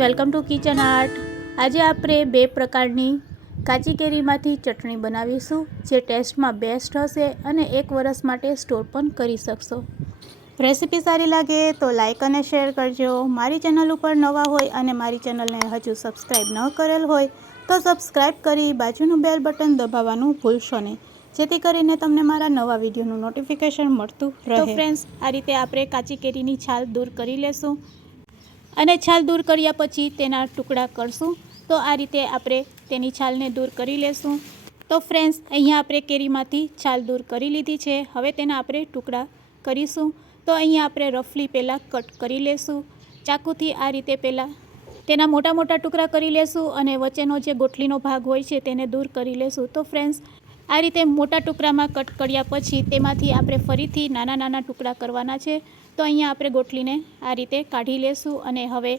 Welcome to kitchen art. આજે આપણે બે પ્રકારની કાચી કેરીમાંથી ચટણી બનાવીશું જે ટેસ્ટમાં બેસ્ટ હશે અને 1 વર્ષ માટે સ્ટોર પણ કરી શકશો। રેસીપી સારી લાગે તો લાઇક અને શેર કરજો। મારી ચેનલ ઉપર નવા હોય અને મારી ચેનલને હજુ સબસ્ક્રાઈબ ન કરેલ હોય તો સબસ્ક્રાઈબ કરી બાજુનું બેલ બટન દબાવવાનું ભૂલશો નહીં, જેથી કરીને તમને મારા નવા વિડીયોનું નોટિફિકેશન મળતું રહે। તો ફ્રેન્ડ્સ, આ રીતે આપણે કાચી કેરીની છાલ દૂર કરી લેશું અને છાલ દૂર કર્યા પછી તેના ટુકડા કરશું। તો આ રીતે આપણે તેની છાલને દૂર કરી લેશું। તો ફ્રેન્ડ્સ, અહીંયા આપણે કેરીમાંથી છાલ દૂર કરી લીધી છે। હવે તેના આપણે ટુકડા કરીશું। તો અહીંયા આપણે રફલી પહેલાં કટ કરી લેશું ચાકુથી। આ રીતે પહેલાં તેના મોટા મોટા ટુકડા કરી લેશું અને વચ્ચેનો જે ગોઠલીનો ભાગ હોય છે તેને દૂર કરી લેશું। તો ફ્રેન્ડ્સ, આ રીતે મોટા ટુકડામાં કટ કર્યા પછી તેમાંથી આપણે ફરીથી નાના નાના ટુકડા કરવાના છે। તો અહીંયા આપણે ગોઠલીને આ રીતે કાઢી લેશું અને હવે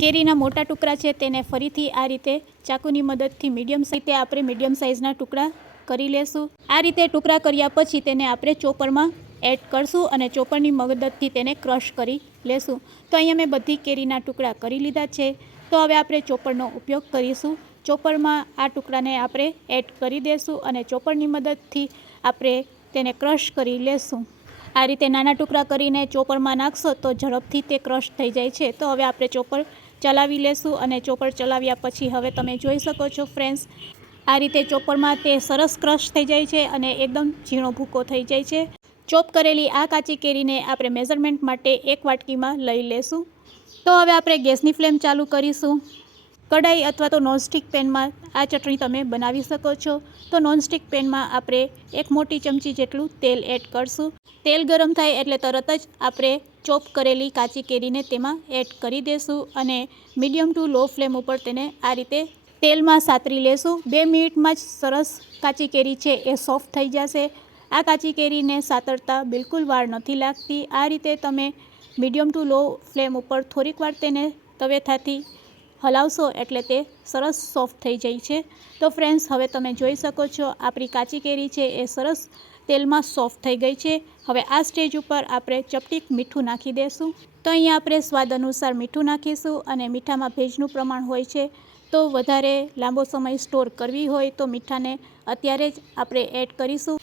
કેરીના મોટા ટુકડા છે તેને ફરીથી આ રીતે ચાકુની મદદથી મીડિયમ સાઇઝના ટુકડા કરી લેશું। આ રીતે ટુકડા કર્યા પછી તેને આપણે ચોપરમાં એડ કરશું અને ચોપરની મદદથી તેને ક્રશ કરી લેશું। તો અહીંયા મેં બધી કેરીના ટુકડા કરી લીધા છે। તો હવે આપણે ચોપરનો ઉપયોગ કરીશું। ચોપરમાં આ ટુકડાને આપણે એડ કરી દઈશું અને ચોપરની મદદથી આપણે તેને ક્રશ કરી લેશું। આ રીતે નાના ટુકડા કરીને ચોપરમાં નાખશો તો ઝડપથી તે ક્રશ થઈ જાય છે। તો હવે આપણે ચોપર ચલાવી લેશું અને ચોપર ચલાવ્યા પછી હવે તમે જોઈ શકો છો ફ્રેન્ડ્સ, આ રીતે ચોપરમાં તે સરસ ક્રશ થઈ જાય છે અને એકદમ ઝીણો ભૂકો થઈ જાય છે। ચોપ કરેલી આ કાચી કેરીને આપણે મેઝરમેન્ટ માટે 1 વાટકીમાં લઈ લેશું। તો હવે આપણે ગેસની ફ્લેમ ચાલુ કરીશું। કઢાઈ અથવા તો નોનસ્ટિક પેનમાં આ ચટણી તમે બનાવી શકો છો। તો નોનસ્ટિક પેનમાં આપણે 1 મોટી ચમચી જેટલું તેલ એડ કરશું। તેલ ગરમ થાય એટલે તરત જ આપણે ચોપ કરેલી કાચી કેરીને તેમાં એડ કરી દઈશું અને મીડિયમ ટુ લો ફ્લેમ ઉપર તેને આ રીતે તેલમાં સાતરી લેશું। 2 મિનિટમાં જ સરસ કાચી કેરી છે એ સોફ્ટ થઈ જશે। આ કાચી કેરીને સાતરતા બિલકુલ વાર નથી લાગતી। આ રીતે તમે મીડિયમ ટુ લો ફ્લેમ ઉપર થોડીક વાર તેને તવેથાથી હલાવશો એટલે તે સરસ સોફ્ટ થઈ જાય છે। તો ફ્રેન્ડ્સ, હવે તમે જોઈ શકો છો આપણી કાચી કેરી છે એ સરસ તેલમાં સોફ્ટ થઈ ગઈ છે। હવે આ સ્ટેજ ઉપર આપણે ચપટીક મીઠું નાખી દઈશું। તો અહીંયા આપણે સ્વાદ અનુસાર મીઠું નાખીશું અને મીઠામાં ભેજનું પ્રમાણ હોય છે, તો વધારે લાંબો સમય સ્ટોર કરવી હોય તો મીઠાને અત્યારે જ આપણે એડ કરીશું।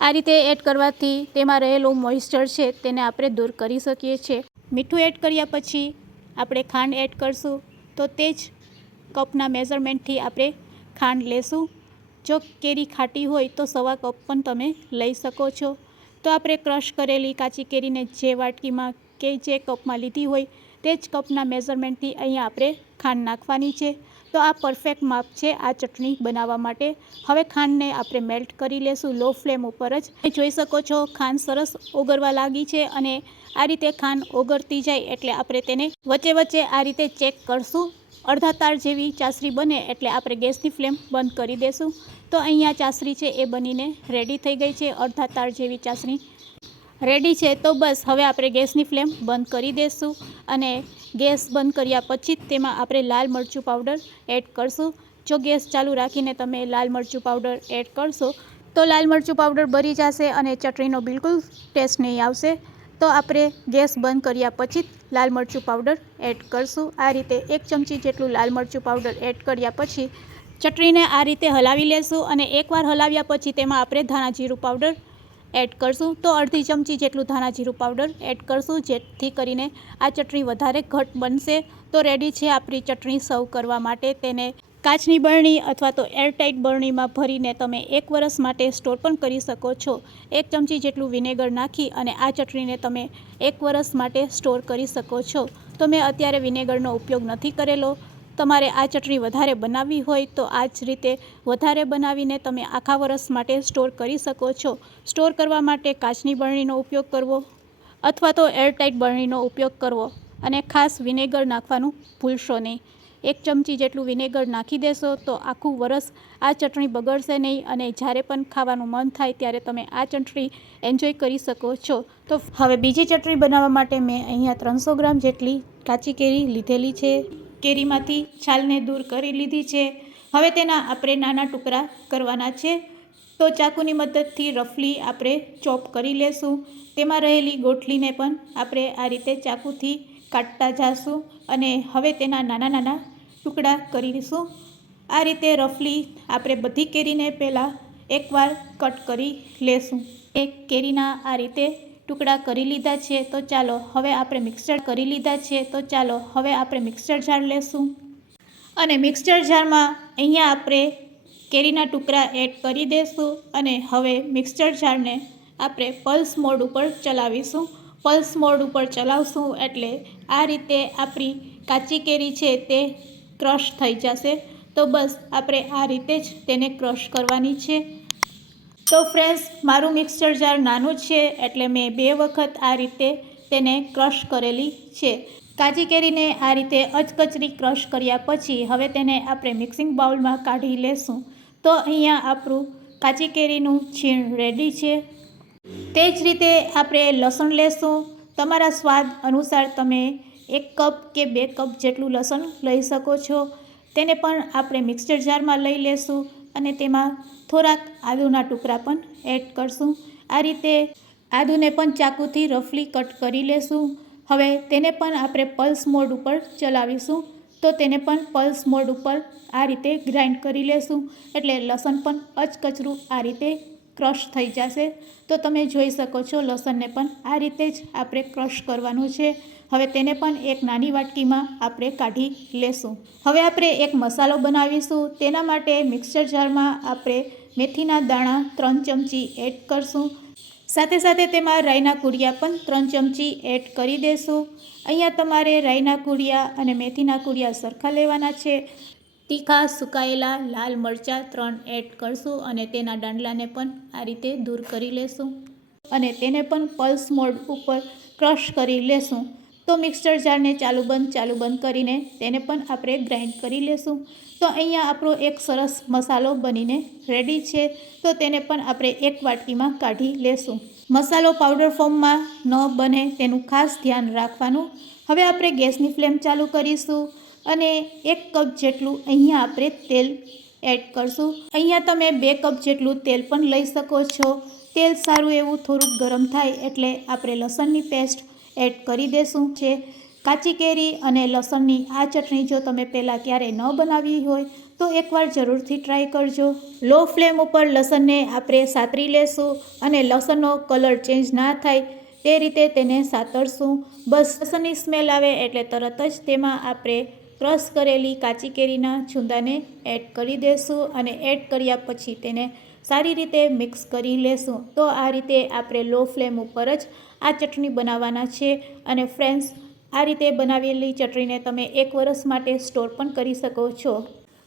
આ રીતે એડ કરવાથી તેમાં રહેલું મોઇસ્ચર છે તેને આપણે દૂર કરી શકીએ છીએ। મીઠું એડ કર્યા પછી આપણે ખાંડ એડ કરશું। તો તે જ કપના મેઝરમેન્ટથી આપણે ખાંડ લેશું। જો કેરી ખાટી હોય તો 1/2 કપ પણ તમે લઈ શકો છો। તો આપણે ક્રશ કરેલી કાચી કેરીને જે વાટકીમાં કે જે કપમાં લીધી હોય તે જ કપના મેઝરમેન્ટથી અહીંયા આપણે ખાંડ નાખવાની છે। તો આ પરફેક્ટ માપ છે આ ચટણી બનાવવા માટે। હવે ખાંડને આપણે મેલ્ટ કરી લેશું લો ફ્લેમ ઉપર જ। જોઈ શકો છો ખાંડ સરસ ઓગળવા લાગી છે અને આ રીતે ખાંડ ઓગળતી જાય એટલે આપણે તેને વચ્ચે વચ્ચે આ રીતે ચેક કરશું। અડધા તાર જેવી ચાસણી બને એટલે આપણે ગેસની ફ્લેમ બંધ કરી દઈશું। તો અહીંયા ચાસણી છે એ બનીને રેડી થઈ ગઈ છે। અડધા તાર જેવી ચાસણી રેડી છે। તો બસ હવે આપણે ગેસની ફ્લેમ બંધ કરી દઈશું અને ગેસ બંધ કર્યા પછી જ તેમાં આપણે લાલ મરચું પાવડર એડ કરશું। જો ગેસ ચાલુ રાખીને તમે લાલ મરચું પાવડર એડ કરશો તો લાલ મરચું પાવડર બળી જશે અને ચટણીનો બિલકુલ ટેસ્ટ નહીં આવશે। તો આપણે ગેસ બંધ કર્યા પછી જ લાલ મરચું પાવડર એડ કરશું। આ રીતે 1 ચમચી જેટલું લાલ મરચું પાવડર એડ કર્યા પછી ચટણીને આ રીતે હલાવી લેશું અને એકવાર હલાવ્યા પછી તેમાં આપણે ધાણા જીરું પાવડર એડ કરશું। તો અડધી ચમચી જેટલું ધાણા જીરું પાવડર એડ કરશું, જેથી કરીને આ ચટણી વધારે ઘટ બનશે। તો રેડી છે આપણી ચટણી સર્વ કરવા માટે। તેને કાચની બરણી અથવા તો એરટાઇટ બરણીમાં ભરીને તમે 1 વર્ષ માટે સ્ટોર પણ કરી શકો છો। 1 ચમચી જેટલું વિનેગર નાખી અને આ ચટણીને તમે 1 વર્ષ માટે સ્ટોર કરી શકો છો। તો મેં અત્યારે વિનેગરનો ઉપયોગ નથી કરેલો। તમારે આ ચટણી વધારે બનાવવી હોય તો આ જ રીતે વધારે બનાવીને તમે આખા વર્ષ માટે સ્ટોર કરી શકો છો। સ્ટોર કરવા માટે કાચની બરણીનો ઉપયોગ કરવો અથવા તો એરટાઇટ બરણીનો ઉપયોગ કરવો અને ખાસ વિનેગર નાખવાનું ભૂલશો નહીં। 1 ચમચી જેટલું વિનેગર નાખી દેશો તો આખું વરસ આ ચટણી બગડશે નહીં અને જ્યારે પણ ખાવાનું મન થાય ત્યારે તમે આ ચટણી એન્જોય કરી શકો છો। તો હવે બીજી ચટણી બનાવવા માટે મેં અહીંયા 300 ગ્રામ જેટલી કાચી કેરી લીધેલી છે। કેરીમાંથી છાલને દૂર કરી લીધી છે। હવે તેના આપણે નાના ટુકડા કરવાના છે। તો ચાકુની મદદથી રફલી આપણે ચોપ કરી લેશું। તેમાં રહેલી ગોઠલીને પણ આપણે આ રીતે ચાકુથી કાઢતા જઈશું અને હવે તેના નાના નાના ટુકડા કરીશું। આ રીતે રફલી આપણે બધી કેરીને પહેલાં એકવાર કટ કરી લેશું। એક કેરીના આ રીતે ટુકડા કરી લીધા છે તો ચાલો હવે આપણે મિક્સર જાર લેશું અને મિક્સર જારમાં અહીંયા આપણે કેરીના ટુકડા એડ કરી દઈશું અને હવે મિક્સર જારને આપણે પલ્સ મોડ ઉપર ચલાવીશું। પલ્સ મોડ ઉપર ચલાવશું એટલે આ રીતે આપણી કાચી કેરી છે તે ક્રશ થઈ જશે। તો બસ આપણે આ રીતે જ તેને ક્રશ કરવાની છે। તો ફ્રેન્ડ્સ, મારું મિક્સર જાર નાનું છે એટલે મેં 2 વખત આ રીતે તેને ક્રશ કરેલી છે। કાચી કેરીને આ રીતે અચકચરી ક્રશ કર્યા પછી હવે તેને આપણે મિક્સિંગ બાઉલમાં કાઢી લેશું। તો અહીંયા આપણું કાચી કેરીનું છીણ રેડી છે। તે જ રીતે આપણે લસણ લેશું। તમારા સ્વાદ અનુસાર તમે 1 કપ કે 2 કપ જેટલું લસણ લઈ શકો છો। તેને પણ આપણે મિક્સર જારમાં લઈ લેશું અને તેમાં થોડાક આદુના ટુકડા પણ એડ કરશું। આ રીતે આદુને પણ ચાકુથી રફલી કટ કરી લેશું। હવે તેને પણ આપણે પલ્સ મોડ ઉપર ચલાવીશું। તો તેને પણ પલ્સ મોડ ઉપર આ રીતે ગ્રાઇન્ડ કરી લેશું એટલે લસણ પણ અચકચરું આ રીતે ક્રશ થઈ જશે। તો તમે જોઈ શકો છો લસણને પણ આ રીતે જ આપણે ક્રશ કરવાનું છે। હવે તેને પણ એક નાની વાટકીમાં આપણે કાઢી લેશું। હવે આપણે એક મસાલો બનાવીશું। તેના માટે મિક્સર જારમાં આપણે મેથીના દાણા 3 ચમચી એડ કરશું। સાથે સાથે તેમાં રાઈના કૂડિયા પણ 3 ચમચી એડ કરી દેશું। અહીંયા તમારે રાઈના કૂડિયા અને મેથીના કૂડિયા સરખા લેવાના છે। તીખા સુકાયેલા લાલ મરચાં 3 એડ કરશું અને તેના દાંડલાને પણ આ રીતે દૂર કરી લેશું અને તેને પણ પલ્સ મોડ ઉપર ક્રશ કરી લેશું। તો મિક્સર જારને ચાલુ બંધ કરીને તેને પણ આપણે ગ્રાઇન્ડ કરી લેશું। તો અહીંયા આપણો એક સરસ મસાલો બનીને રેડી છે। તો તેને પણ આપણે એક વાટકીમાં કાઢી લેશું। મસાલો પાવડર ફોર્મમાં ન બને તેનું ખાસ ધ્યાન રાખવાનું। હવે આપણે ગેસની ફ્લેમ ચાલુ કરીશું અને 1 કપ જેટલું અહીંયા આપણે તેલ એડ કરશું। અહીંયા તમે 2 કપ જેટલું તેલ પણ લઈ શકો છો। તેલ સારું એવું થોડુંક ગરમ થાય એટલે આપણે લસણની પેસ્ટ એડ કરી દેશું છે। કાચી કેરી અને લસણની આ ચટણી જો તમે પહેલાં ક્યારેય ન બનાવી હોય તો એકવાર જરૂરથી ટ્રાય કરજો। લો ફ્લેમ ઉપર લસણને આપણે સાતરી લેશું અને લસણનો કલર ચેન્જ ના થાય તે રીતે તેને સાતરશું। બસ લસણની સ્મેલ આવે એટલે તરત જ તેમાં આપણે ક્રશ કરેલી કાચી કેરીના છૂંદાને એડ કરી દેશું અને એડ કર્યા પછી તેને સારી રીતે મિક્સ કરી લેશું। તો આ રીતે આપણે લો ફ્લેમ ઉપર જ આ ચટણી બનાવવાના છે। અને ફ્રેન્ડ્સ, આ રીતે બનાવેલી ચટણીને તમે 1 વર્ષ માટે સ્ટોર પણ કરી શકો છો।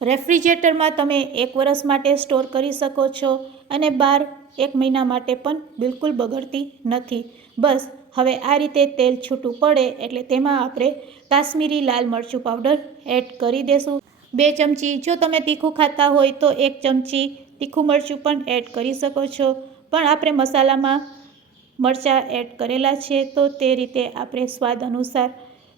રેફ્રિજરેટરમાં તમે 1 વર્ષ માટે સ્ટોર કરી શકો છો અને બહાર 1 મહિના માટે પણ બિલકુલ બગડતી નથી। બસ હવે આ રીતે તેલ છૂટું પડે એટલે તેમાં આપણે કાશ્મીરી લાલ મરચું પાવડર એડ કરી દેશું 2 ચમચી। જો તમે તીખું ખાતા હોય તો 1 ચમચી તીખું મરચું પણ એડ કરી શકો છો, પણ આપણે મસાલામાં મરચાં એડ કરેલા છે તો તે રીતે આપણે સ્વાદ અનુસાર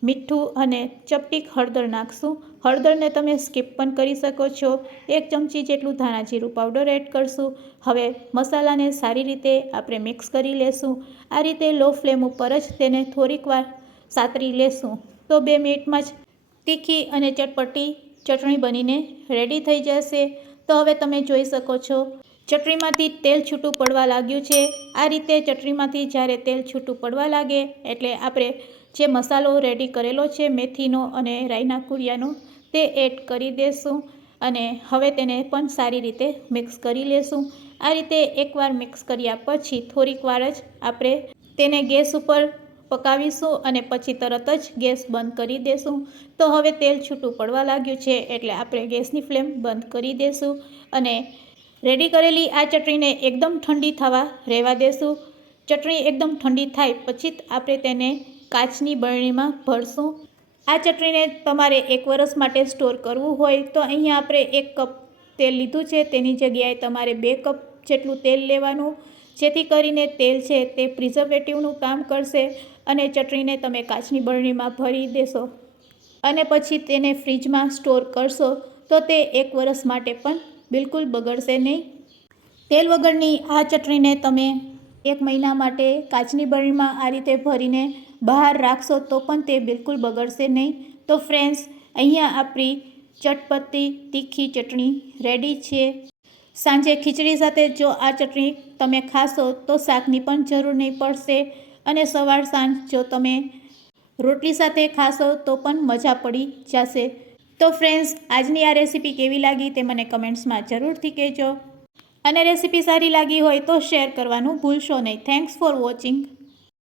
મીઠું અને ચપટીક હળદર નાખશું। હળદરને તમે સ્કીપ પણ કરી શકો છો। 1 ચમચી જેટલું ધાણા જીરું પાવડર એડ કરશું। હવે મસાલાને સારી રીતે આપણે મિક્સ કરી લેશું। આ રીતે લો ફ્લેમ ઉપર જ તેને થોડીક વાર સાતરી લેશું। તો 2 મિનિટમાં જ તીખી અને ચટપટી ચટણી બનીને રેડી થઈ જશે। તો હવે તમે જોઈ શકો છો ચટણીમાંથી તેલ છૂટું પડવા લાગ્યું છે। આ રીતે ચટણીમાંથી જ્યારે તેલ છૂટું પડવા લાગે એટલે આપણે જે મસાલો રેડી કરેલો છે મેથીનો અને રાઈના કૂડિયાનો તે એડ કરી દેશું અને હવે તેને પણ સારી રીતે મિક્સ કરી લેશું। આ રીતે એકવાર મિક્સ કર્યા પછી થોડીક વાર જ આપણે તેને ગેસ ઉપર પકાવીશું અને પછી તરત જ ગેસ બંધ કરી દેશું। તો હવે તેલ છૂટું પડવા લાગ્યું છે એટલે આપણે ગેસની ફ્લેમ બંધ કરી દેશું અને રેડી કરેલી આ ચટણીને એકદમ ઠંડી થવા રહેવા દેશું। ચટણી એકદમ ઠંડી થાય પછી જ આપણે તેને કાચની બરણીમાં ભરશું। આ ચટણીને તમારે 1 વર્ષ માટે સ્ટોર કરવું હોય તો અહીંયા આપણે 1 કપ તેલ લીધું છે, તેની જગ્યાએ તમારે 2 કપ જેટલું તેલ લેવાનું, જેથી કરીને તેલ છે તે પ્રિઝર્વેટિવનું કામ કરશે અને ચટણીને તમે કાચની બરણીમાં ભરી દેશો અને પછી તેને ફ્રીજમાં સ્ટોર કરશો તો તે 1 વર્ષ માટે પણ બિલકુલ બગડશે નહીં। તેલ વગરની આ ચટણીને તમે 1 મહિના માટે કાચની બરણીમાં આ રીતે ભરીને બહાર રાખશો તો પણ તે બિલકુલ બગડશે નહીં. તો ફ્રેન્ડ્સ, અહીંયા આપણી ચટપટી તીખી ચટણી રેડી છે. સાંજે ખીચડી સાથે જો આ ચટણી તમે ખાશો તો શાકની પણ જરૂર નહીં પડશે અને સવાર સાંજ જો તમે રોટલી સાથે ખાશો તો પણ મજા પડી જશે. તો ફ્રેન્ડ્સ, આજની આ રેસીપી કેવી લાગી તે મને કમેન્ટ્સમાં જરૂરથી કહેજો અને રેસીપી સારી લાગી હોય તો શેર કરવાનું ભૂલશો નહીં. Thanks for watching.